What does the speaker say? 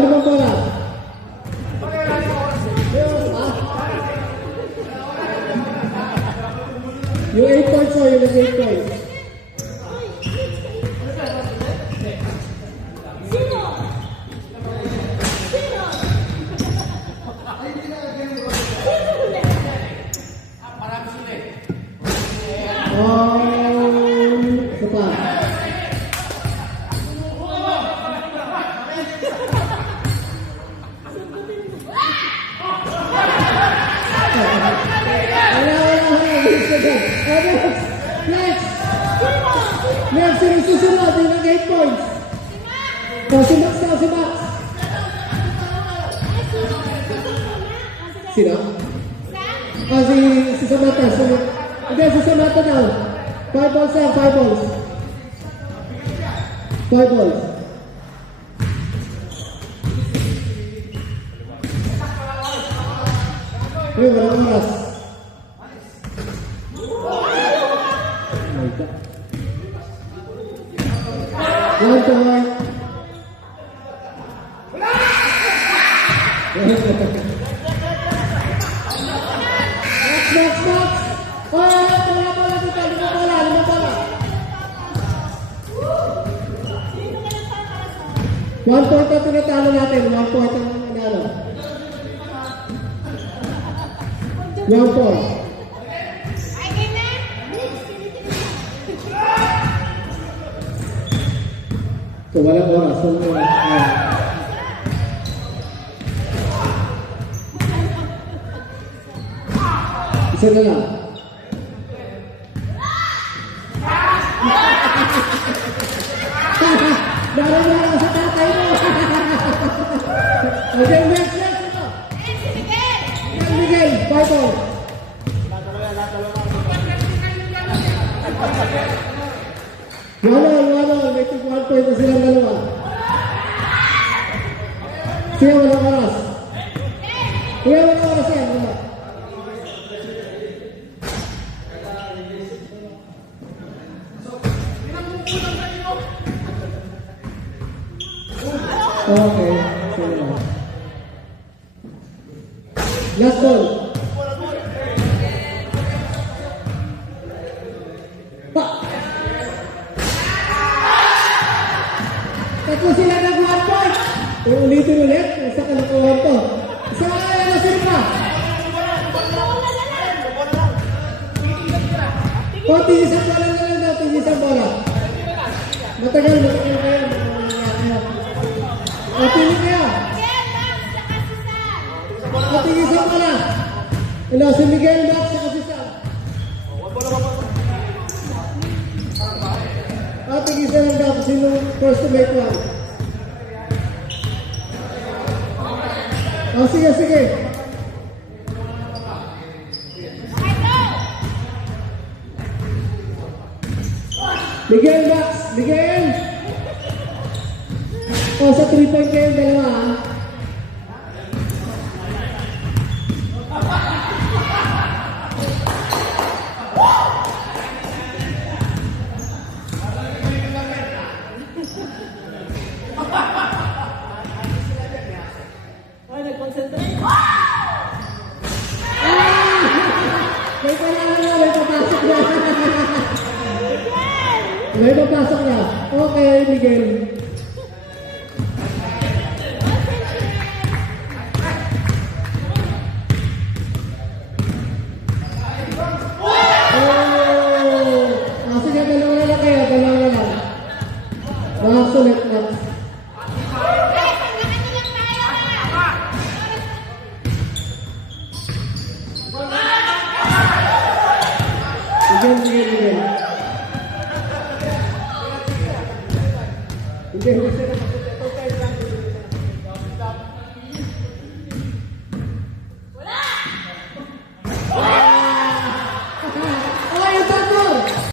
limang bola. Yung 8 points o, yung 8 points. Isa pa. Next, sino susunod? Yung 8 points. Si Max na, si Max. Sino? Si Samantha. Hindi, si Samantha daw. 5 balls yan, 5 balls. 5 balls. Uy, walang oras. One point. Max. Lima bola. 1 point ang tinatalo natin. 1 point ang nanalo. 1 point. So, walang oras. Isa na lang. Darang-darang sa tatay mo. Okay, next. Miguel, 5 balls. Wala. May 1 point na silang dalawa. Siya walang oras. Yan. Wala. Okay. Last ball. Tatlo sila nag-1 point. Ulitin ulit. Isa kalokohan to. Isa na sila. Isang bola na lang daw. Isang bola. Matagal kayo. Pili kayo. Isang bola. Hello, si Miguel Max sa kasisa. Isa lang daw. Sino first to make one? Sige. Miguel Max. Sa 3 point kayo dalawa. Nag-concentrate. May papasok na. Okay, Miguel. Sige, dalawa na lang kayo. Sulit. Miguel.